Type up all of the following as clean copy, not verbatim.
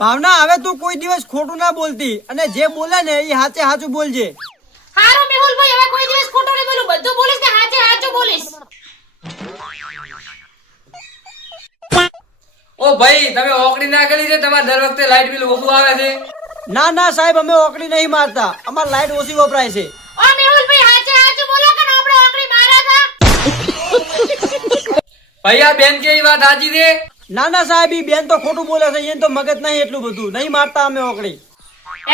ભાવના હવે તું કોઈ દિવસ ખોટું ના બોલતી અને જે બોલે ને એ હાચે હાચું બોલજે. હારો મેહુલભાઈ હવે કોઈ દિવસ ખોટું નહીં બોલું, બધું બોલીશ ને હાચે હાચું બોલીશ. ઓ ભાઈ તમે ઓકડી નાખેલી છે, તમારે દર વખતે લાઈટ બિલ ઓછું આવે છે. ના ના સાહેબ, અમે ઓકડી નહીં મારતા, અમાર લાઈટ ઓછી વપરાય છે. ઓ મેહુલભાઈ હાચે હાચું બોલો કે આપણે ઓકડી માર્યા હતા. ભાઈ આ બેન કેવી વાત સાચી છે. ના ના સાહેબ, ઈ બેન તો ખોટું બોલે છે, એને તો મગજ નહીં એટલું બધું, નહીં મારતા અમે ઓકડી.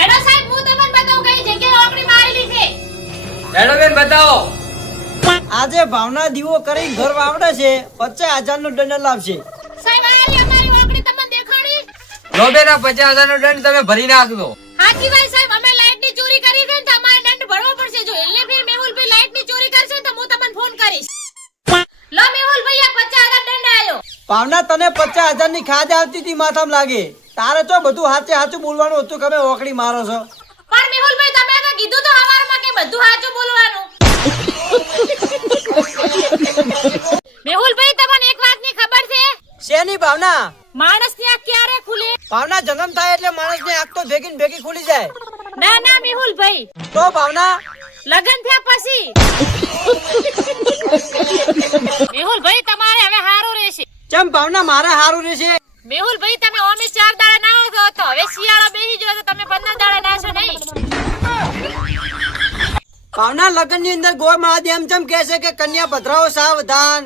એનો સાહેબ હું તમને બતાવું કઈ જગ્યાએ ઓકડી મારેલી છે. હેડો બેન બતાવો. આજે ભાવના દીવો કરી ઘર વાવડે છે, 50,000 નો દંડ લાવશે. સાહેબ આ રી અમારી ઓકડી તમને દેખાણી. લો બેન આ 50,000 નો દંડ તમે ભરી નાખજો. હાજી ભાઈ સાહેબ, અમે લાઈટ ની ચોરી કરી છે તો અમારે દંડ ભરવો પડશે. જો એટલે ફિર મેહુલભાઈ લાઈટ ની ચોરી કરશે તો હું તમને ફોન કરીશ. લો મેહુલભાઈ આ 50,000 દંડ આયો. ભાવના તને 50,000 ની ખાજ આવતી હતી માથામાં લાગે. તારે તો બધું હાચે હાચું બોલવાનું હતું કે અમે ઓકડી મારો છો. પણ મેહુલભાઈ તમે તો કીધું તો હવારમાં કે બધું સાચું બોલવાનું. મેહુલભાઈ તમને એક વાતની ખબર છે? શેની ભાવના? માણસની આંખ ક્યારે ખુલે? ભાવના જન્મ થાય એટલે માણસની આંખ તો ભેગી ને ભેગી ખુલી જાય. ના ના મેહુલભાઈ, તો ભાવના લગન થયા પછી. મેહુલભાઈ તમારે હવે હારું રહેશે. ચમ ભાવના મારે હારું રહેશે? મેહુલભાઈ તમે ઓમી 4 દાડા ના હો તો હવે શિયાળો બેહી ગયો તો તમે 15 દાડા નાશો નહીં. ભાવના લગન ની અંદર ગોળ મહાદેવ એમ ચમ કહે છે કે કન્યા પધરાવો સાવધાન.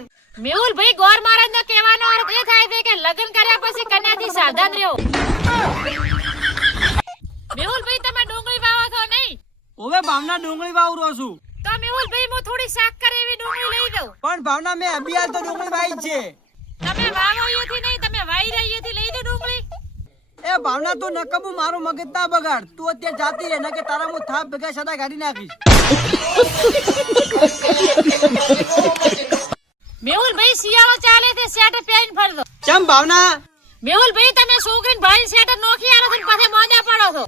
મેહુલભાઈ ગોર મહારાજ નો કહેવાનો અર્થ એ થાય છે કે લગન કર્યા પછી કન્યાથી સાવધાન રહો. મેહુલભાઈ તમે ડુંગળી વાવો છો નહીં? હવે ભાવના ડુંગળી વાવરો છું. તો મેહુલભાઈ હું થોડી સાકર એવી ડુંગળી લઈ દઉં. પણ ભાવના મેં અભિયાલ તો ડુંગળી વાવી છે. તમે વાવો અહીંયાથી નહીં, તમે વાઈ અહીંયાથી લઈ દો ડુંગળી. એ ભાવના તું નકમું મારું મગજ ના બગાડ. તું અત્યારે જાતી રહે ને કે તારા હું થાપ ભેગા સદા ગાડી નાખીશ. મેહુલભાઈ શિયાળો ચાલે છે, સ્વેટર પહેરીને ફરજો. ચમ ભાવના? મેહુલભાઈ તમે છોકરીને ભાઈ સ્વેટર નોખી આલો છો પાછે મોજા પાડો છો.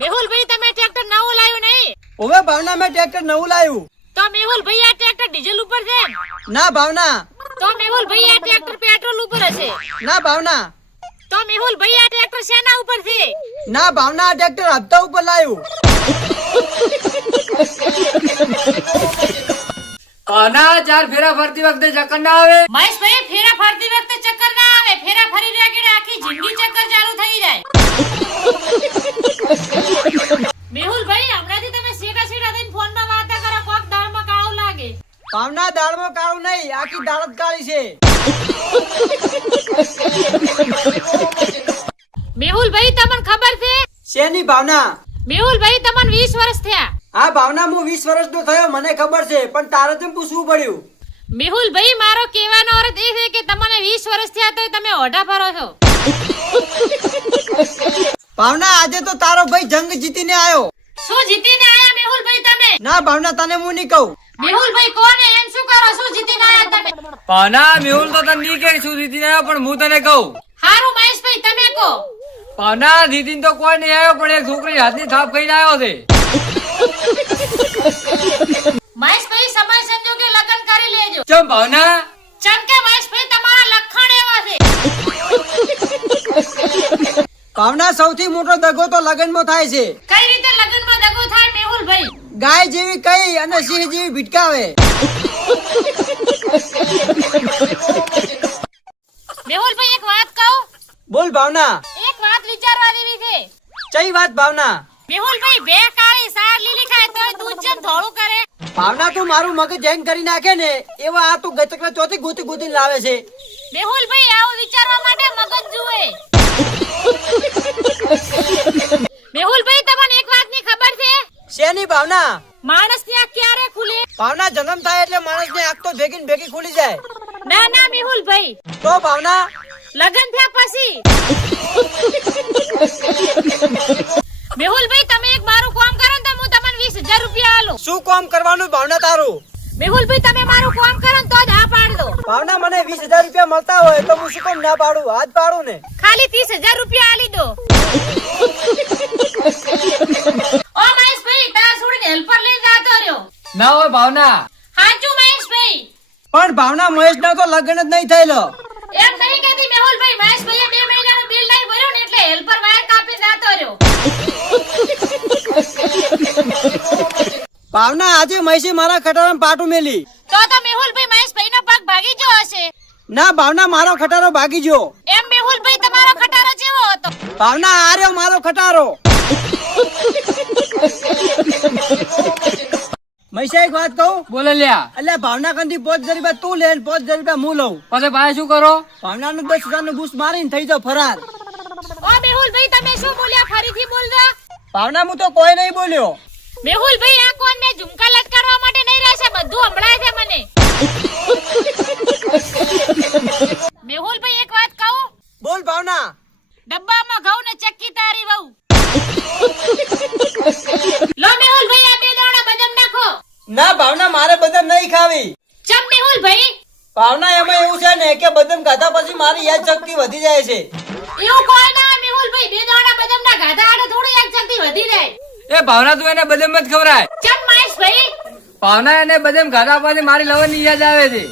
મેહુલભાઈ તમે ટ્રેક્ટર નવું લાવ્યું નહીં? હવે ભાવના મેં ટ્રેક્ટર નવું લાવ્યું. તો મેહુલભાઈ આ ટ્રેક્ટર ડીઝલ ઉપર છે? ના ભાવના. તો મેહુલભાઈ આ ટ્રેક્ટર પેટ્રોલ ઉપર હશે? ના ભાવના. તો મેહુલભાઈ આ ટ્રેક્ટર શેના ઉપર છે? ના ભાવના, આ ટ્રેક્ટર હપ્તા ઉપર લાવ્યું. ના 4 ફેરા ફરતી વખતે ચક્કર ના આવે. મહેશભાઈ ફેરા ફરતી વખતે ચક્કર ના આવે, ફેરા ફરી રહ્યા કે આખી જિંદગી ચક્કર ચાલુ થઈ જાય. મેહુલભાઈ હમણાંથી તમે સીધા સીધા થઈને ફોનમાં વાતા કરો, કોક દાળમાં કાળું લાગે. ભાવના દાળમાં કાળું નહીં, આખી દાળ જ કાળી છે. મેહુલભાઈ તમને ખબર છે? શેની ભાવના? મેહુલભાઈ તમને 20 વર્ષ થયા. હા ભાવના, હું 20 વર્ષનો થયો, મને ખબર છે, પણ તારે કેમ પૂછવું પડ્યું? મેહુલભાઈ મારો કહેવાનો અર્થ એ છે કે તમને 20 વર્ષ થયા તોય તમે ઓઢા ફરો છો. ભાવના, આજે તો તારો ભાઈ જંગ જીતીને આવ્યો. શું જીતીને આયા મેહુલભાઈ તમે? ના ભાવના, તને હું નહીં કહું. મેહુલભાઈ કોને એમ શું કરો? શું જીતીને આયા તમે? પાના મેહુલ તો તને નહીં કે શું જીતીને આવ્યો, પણ હું તને કહું. હારું મહેશભાઈ તમે કહો. પાના જીતીને તો કોઈ નહીં આવ્યો, પણ એક છોકરી હાથની થાપ ખાઈને આવ્યો છે. મહેશભાઈ સમય સંજોગે લગ્ન કરી લેજો. ચમ ભાવના? ચમ કે મહેશભાઈ તમારા લખણ એવા છે. ભાવના, સૌથી મોટો દગો તો લગ્નમાં થાય છે. કઈ રીતે લગ્નમાં દગો થાય મેહુલભાઈ? ગાય જેવી કઈ અને સિંહ જેવી ભીટકાવે. મેહુલભાઈ એક વાત કહું? બોલ ભાવના. એક વાત વિચારવા જેવી છે. ચઈ વાત ભાવના? મેહુલભાઈ બે કાળી સાર લીલી ખાય તોય દૂધ જેમ ધોળું કરે. ભાવના, તું મારું મગજ હેંગ કરી નાખે ને એવા આ તું ગચકડા ચોથી ગોતી ગોતી લાવે છે. મેહુલભાઈ આવું વિચારવા માટે મગજ જુએ. મેહુલભાઈ તમને એક વાતની ખબર છે? શેની ભાવના? માણસની આંખ ક્યારે ખુલે? ભાવના, જન્મ થાય એટલે માણસની આંખ તો ભેગી ને ભેગી ખુલી જાય. ના ના મેહુલભાઈ, તો ભાવના લગન થયા પછી. મેહુલભાઈ તમે એક મારું કામ કરો ને તો હું તમને 20,000 રૂપિયા આલું. શું કામ કરવાનું ભાવના તારું? મેહુલભાઈ તમે મારું કામ કરો ને તો જ હા પાડ દો. ભાવના, મને 20,000 રૂપિયા મળતા હોય તો હું શું કામ ના પાડું? હાથ પાડું ને. ખાલી 30,000 રૂપિયા આલી દો. ઓ મહેશભાઈ તાર છોડીને હેલ્પર લઈને જાતો રહ્યો. ના હોય ભાવના. હાચું મહેશભાઈ? પણ ભાવના, મહેશ ના તો લગ્ન જ નહીં થયેલો. એમ નહીં કહેતી મેહુલભાઈ, મહેશભાઈએ 2 ભાવના આજે મહેશી મારા ખટારામાં પાટું મેલી. તો મેહુલભાઈ મહેશભાઈ નો પગ ભાગી ગયો હશે. ના ભાવના મારો ખટારો ભાગી ગયો. એમ મેહુલભાઈ તમારો ખટારો જેવો હતો. ભાવના આ રહ્યો મારો ખટારો. મહેશા એક વાત કહું? બોલે લ્યા. અલ્યા ભાવના કંથી 5,000 રૂપિયા તું લે ને 5,000 રૂપિયા હું લઉં. પછી ભાઈ શું કરો? ભાવનાનું 10,000 નું બૂસ મારીને થઈ જાવ ફરાર. ઓ મેહુલભાઈ તમે શું બોલ્યા? ફરીથી બોલજો. ભાવના હું તો કોઈ નહીં બોલ્યો. મેહુલભાઈ આ કોણ મેં ઝુમકા લટકારવા માટે નહીં રહેશે, બધું સંભળાય છે મને. મેહુલભાઈ એક વાત કહું? બોલ ભાવના. ડબ્બામાં ઘઉં ને ચક્કી તારી વહુ. લો મેહુલભાઈ આ 2 દાણા બદામ નાખો. ના ભાવના મારે બદામ નહીં ખાવી. ચમ મેહુલભાઈ? ભાવના એમાં એવું છે ને કે બદામ ખાધા પછી મારી યાદ શક્તિ વધી જાય છે. એવું કોઈ ના મેહુલભાઈ, 2 દાણા બદામ ના ગાધા આડે થોડી યાદ શક્તિ વધી જાય. એ ભાવના તું એને બદામ જ ખવરાય. ચમ મહેશભાઈ? ભાવના એને બદામ ખાધા પછી મારી લવણની યાદ આવે છે.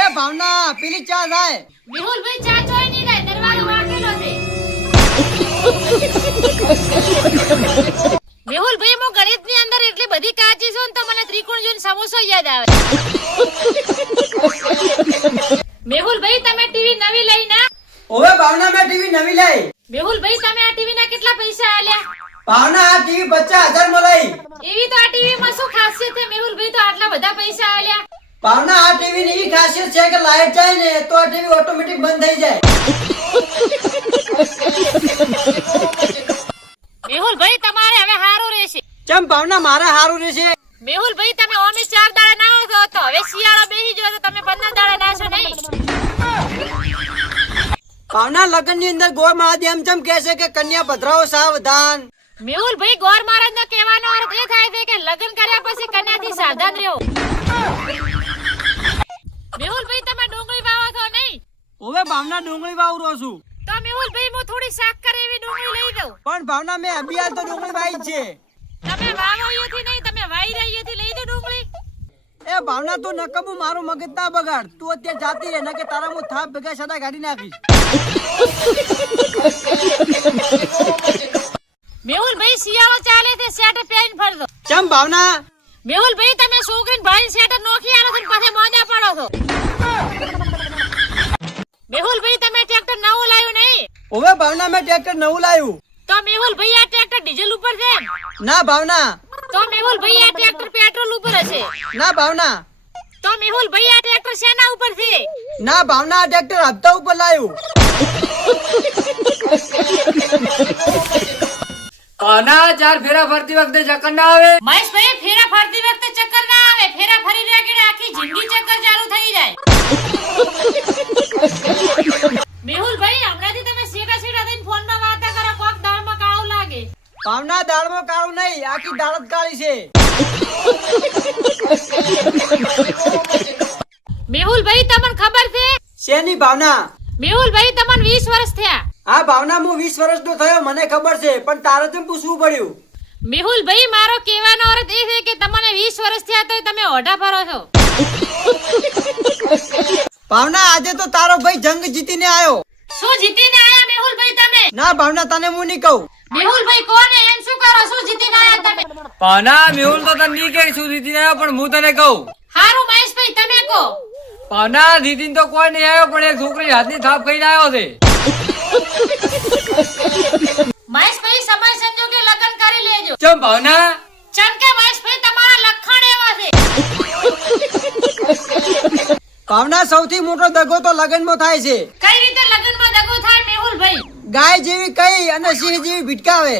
એ ભાવના પેલી ચા થાય. મેહુલભાઈ ચા ચોઈ નહીં જાય, દરવાજો વાગેલો છે. મેહુલભાઈ હું ગણિતની અંદર એટલી બધી કાચી છું ને તો મને ત્રિકોણ જોઈને સમોસો યાદ આવે. મેહુલભાઈ તમે ટીવી નવી લઈ ના? ઓવે ભાવના મેં ટીવી નવી લઈ. મેહુલભાઈ તમે આ ટીવી ના કેટલા પૈસા આલ્યા? ભાવના આ ટીવી 50,000 માં લઈ. એવી તો આ ટીવી માં શું ખાસિયત છે મેહુલભાઈ, તો આટલા બધા પૈસા આલ્યા? ભાવના આ ટીવી ની ઈ ખાસિયત છે કે લાઈટ જાય ને તો આ ટીવી ઓટોમેટિક બંધ થઈ જાય. મેહુલભાઈ તમારે હવે હારું રહેશે. ચમ ભાવના મારે હારું રહેશે? મેહુલભાઈ તમે ઓમી 4 દાડા ના આવો તો હવે શિયાળો બેહી ગયો તો તમે 15 દાડા નાશો નહીં. ભાવના લગ્ન ની અંદર ગોળ મહાદેવ એમ ચમ કહે છે કે કન્યા પધરાવો સાવધાન. મેહુલભાઈ ગોર મહારાજ નો કહેવાનો અર્થ એ થાય છે કે લગ્ન કર્યા પછી કન્યાથી સાવધાન રહો. મેહુલભાઈ તમે ડુંગળી વાવો છો નહીં? ઓવે ભાવના ડુંગળી વાવરો છું. તો મેહુલભાઈ હું થોડી શાક કરે એવી ડુંગળી લઈ દઉં. પણ ભાવના મેં અભિયાન તો ડુંગળી વાવી જ છે. તમે વાવો એથી નહીં, તમે વાઈ રહી એથી લઈ દો ડુંગળી. એ ભાવના તું નકમું મારું મગજ ના બગાડ. તું અત્યારે જાતી રહે કે તારા હું થાપ ભેગા સદા કાઢી નાખીશ. મેહુલભાઈ શિયાળો ચાલે છે, સેટ પહેરીને ફરજો. ચમ ભાવના? મેહુલભાઈ તમે છોકરીને ભાઈ સેટ નોખી આલો છો પછી મોજા પડો છો. મેહુલભાઈ તમે ટ્રેક્ટર નવું લાવ્યું નહીં? ઓવે ભાવના મેં ટ્રેક્ટર નવું લાવ્યું. તો મેહુલભાઈ આ ટ્રેક્ટર ડીઝલ ઉપર છે? ના ભાવના. તો મેહુલભાઈ આ ટ્રેક્ટર પેટ્રોલ ઉપર હશે? ના ભાવના. તો મેહુલભાઈ આ ટ્રેક્ટર શેના ઉપર છે? ના ભાવના આ ટ્રેક્ટર હપ્તા ઉપર લાવ્યું. ભાવના 4 ફેરા ફરતી વખતે ચક્કર ના આવે? મહેશભાઈ ફેરા ફરતી વખતે ચક્કર ના આવે, ફેરા ફરી રહ્યા કે આખી જિંદગી ચક્કર ચાલુ થઈ જાય. મેહુલભાઈ હમણાંથી તમે સીધા સીધા થઈને ફોનમાં વાતા કરો, કોક દાળમાં કાળું લાગે. ભાવના દાળમાં કાળું નહીં, આખી દાળ જ કાળી છે. મેહુલભાઈ તમને ખબર છે? શેની ભાવના? મેહુલભાઈ તમને 20 વર્ષ થયા. હા ભાવના હું 20 વર્ષનો થયો મને ખબર છે, પણ તારે કેમ પૂછવું પડ્યું? મેહુલભાઈ મારો કહેવાનો અર્થ એ છે કે તમને 20 વર્ષ થયા તોય તમે ઓઢા ફરો છો. ભાવના આજે તો તારો ભાઈ જંગ જીતીને આવ્યો. શું જીતીને આયા મેહુલભાઈ તમે? ના ભાવના તને હું નહીં કહું. મેહુલભાઈ કોને એમ શું કરો? શું જીતીને આયા તમે? ભાવના મેહુલ તો તને નહીં કે શું જીતીને આવ્યો, પણ હું તને કહું. હારું મહેશભાઈ તમે કહો. ભાવના જીતીને તો કોઈ નહીં આવ્યો, પણ એક છોકરી હાથની થાપ ખાઈને આવ્યો છે. મહેશભાઈ સમય સંજોગે લગ્ન કરી લેજો. ચમ ભાવના? ચમ કે મહેશભાઈ તમારા લખણ એવા છે. ભાવના સૌથી મોટો દગો તો લગ્નમાં થાય છે. કઈ રીતે લગ્નમાં દગો થાય મેહુલભાઈ? ગાય જેવી કઈ અને સિંહ જેવી ભીટકાવે.